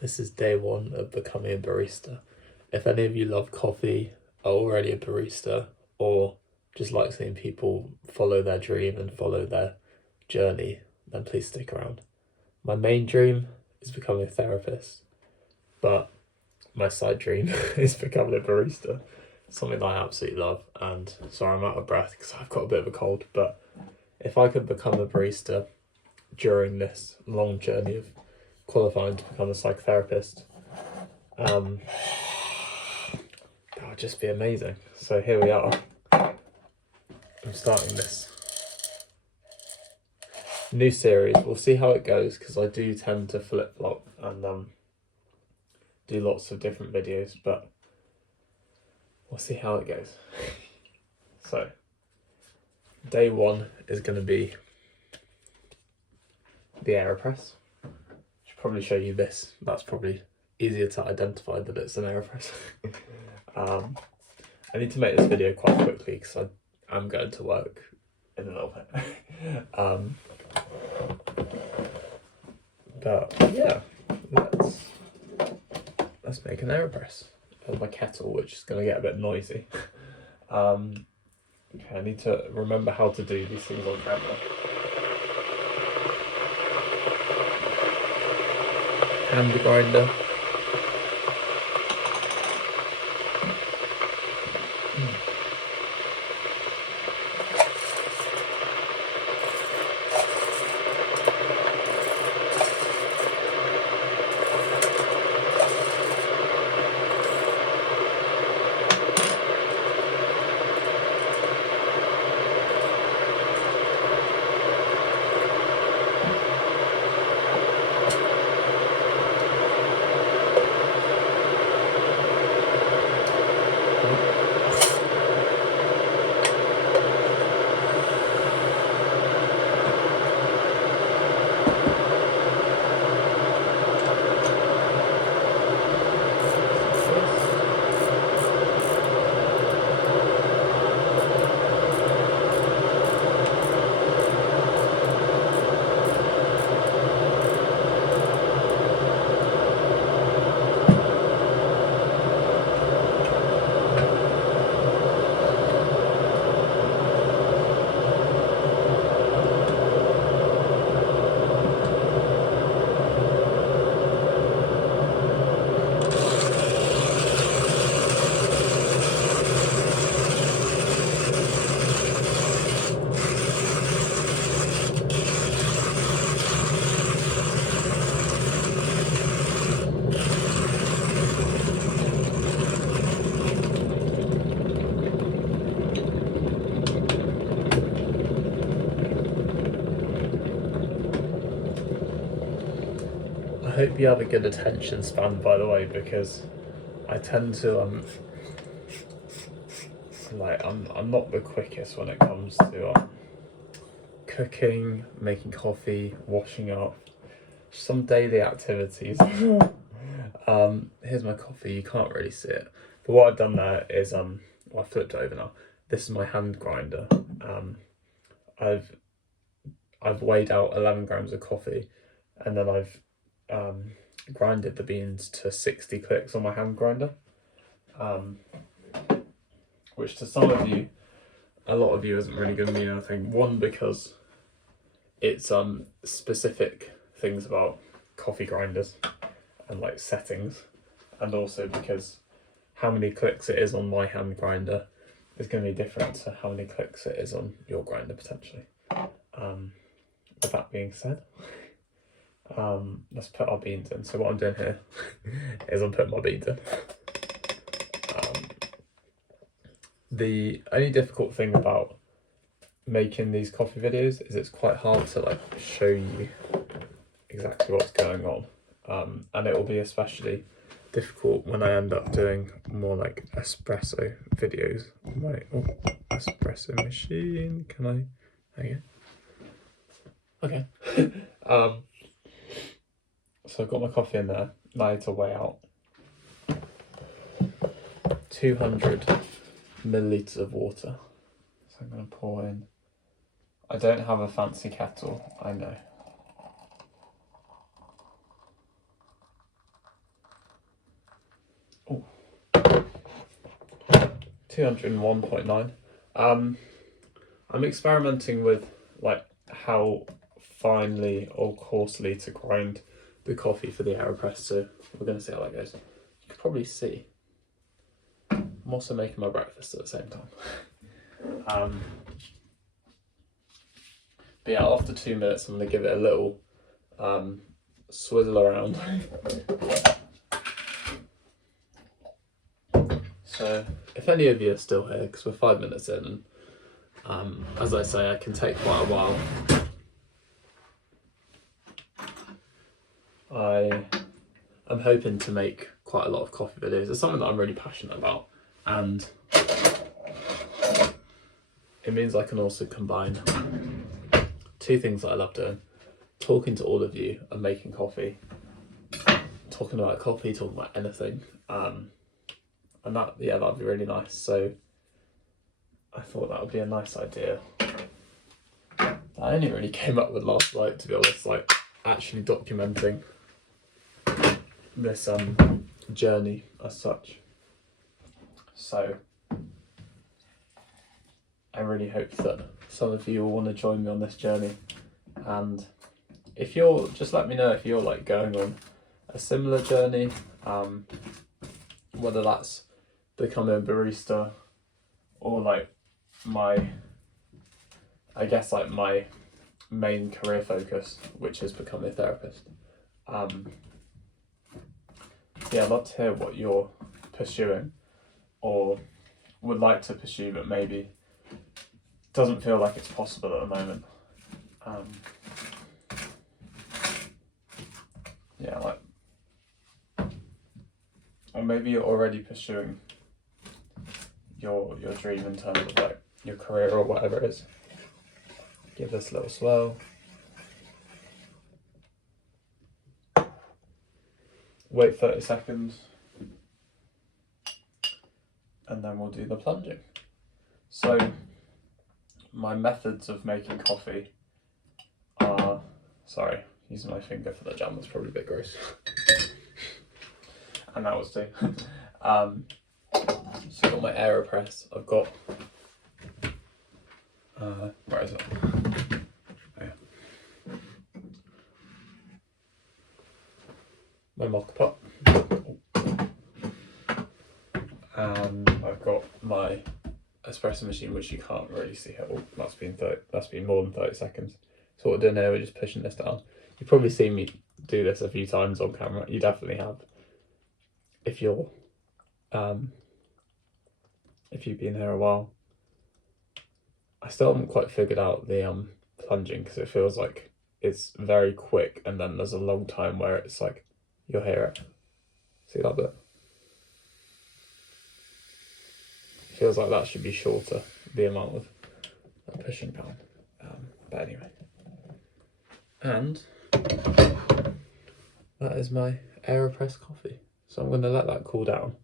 This is day one of becoming a barista. If any of you love coffee, are already a barista, or just like seeing people follow their dream and follow their journey, then please stick around. My main dream is becoming a therapist, but my side dream is becoming a barista, something that I absolutely love. And sorry, I'm out of breath because I've got a bit of a cold, but if I could become a barista during this long journey of qualifying to become a psychotherapist, that would just be amazing. So here we are. I'm starting this new series. We'll see how it goes because I do tend to flip-flop and do lots of different videos, but we'll see how it goes. So day one is going to be the AeroPress. Should probably show you this. That's probably easier to identify that it's an AeroPress. I need to make this video quite quickly because I'm going to work in a little bit. But yeah, let's make an AeroPress of my kettle, which is going to get a bit noisy. Okay, I need to remember how to do these things on camera. Hand grinder. I hope you have a good attention span, by the way, because I tend to I'm not the quickest when it comes to cooking, making coffee, washing up, some daily activities. Here's my coffee. You can't really see it, but what I've done there is I flipped it over now. This is my hand grinder. I've weighed out 11 grams of coffee, and then I've grinded the beans to 60 clicks on my hand grinder, which to some of you, a lot of you, isn't really going to mean anything. One, because it's specific things about coffee grinders and like settings, and also because how many clicks it is on my hand grinder is going to be different to how many clicks it is on your grinder potentially. With that being said, let's put our beans in. So what I'm doing here is I'm putting my beans in. The only difficult thing about making these coffee videos is it's quite hard to like show you exactly what's going on, and it will be especially difficult when I end up doing more like espresso videos. My espresso machine, can I hang it? Okay. So I've got my coffee in there. Now I need to weigh out 200 millilitres of water. So I'm going to pour in. I don't have a fancy kettle, I know. 201.9. I'm experimenting with like how finely or coarsely to grind the coffee for the AeroPress, so we're going to see how that goes. You can probably see I'm also making my breakfast at the same time. But yeah, after 2 minutes I'm going to give it a little swizzle around. So if any of you are still here, because we're 5 minutes in, and as I say, I can take quite a while. I'm hoping to make quite a lot of coffee videos. It's something that I'm really passionate about, and it means I can also combine two things that I love doing: talking to all of you and making coffee, talking about coffee, talking about anything, and that'd be really nice. So I thought that would be a nice idea. I only really came up with last night, to be honest, like actually documenting this journey as such. So I really hope that some of you will want to join me on this journey, and if you're, just let me know if you're like going on a similar journey, whether that's becoming a barista or like my main career focus, which is becoming a therapist. Yeah, I'd love to hear what you're pursuing or would like to pursue, but maybe doesn't feel like it's possible at the moment. Yeah, like, or maybe you're already pursuing your dream in terms of like your career or whatever it is. Give this a little swirl. Wait 30 seconds. And then we'll do the plunging. So my methods of making coffee are, sorry, using my finger for the jam was probably a bit gross. And that was too. So I've got my AeroPress. I've got, where is it? Oh, yeah. My mocha pot. And I've got my espresso machine, which you can't really see here. Oh, that's been more than 30 seconds. So what we're doing here, we're just pushing this down. You've probably seen me do this a few times on camera. You definitely have. If you've been here a while. I still haven't quite figured out the plunging, because it feels like it's very quick and then there's a long time where it's like you'll hear it. See that bit? Feels like that should be shorter, the amount of pushing down. But anyway. And that is my AeroPress coffee. So I'm going to let that cool down.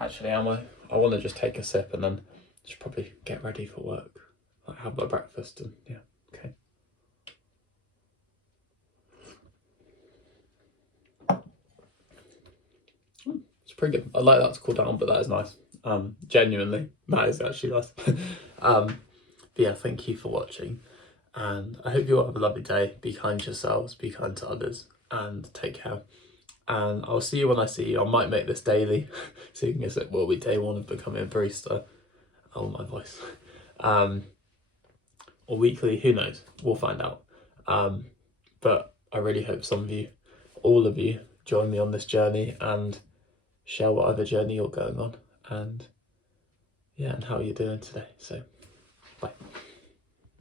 Actually, I want to just take a sip and then just probably get ready for work. Like have my breakfast and yeah, okay. It's pretty good. I like that to cool down, but that is nice. Genuinely, that is actually nice. But yeah, thank you for watching, and I hope you all have a lovely day. Be kind to yourselves, be kind to others, and take care. And I'll see you when I see you. I might make this daily, seeing as it will be day one of becoming a barista. Oh, my voice. Or weekly, who knows? We'll find out. But I really hope some of you, all of you, join me on this journey and share whatever journey you're going on, and yeah, and how you're doing today. So, bye.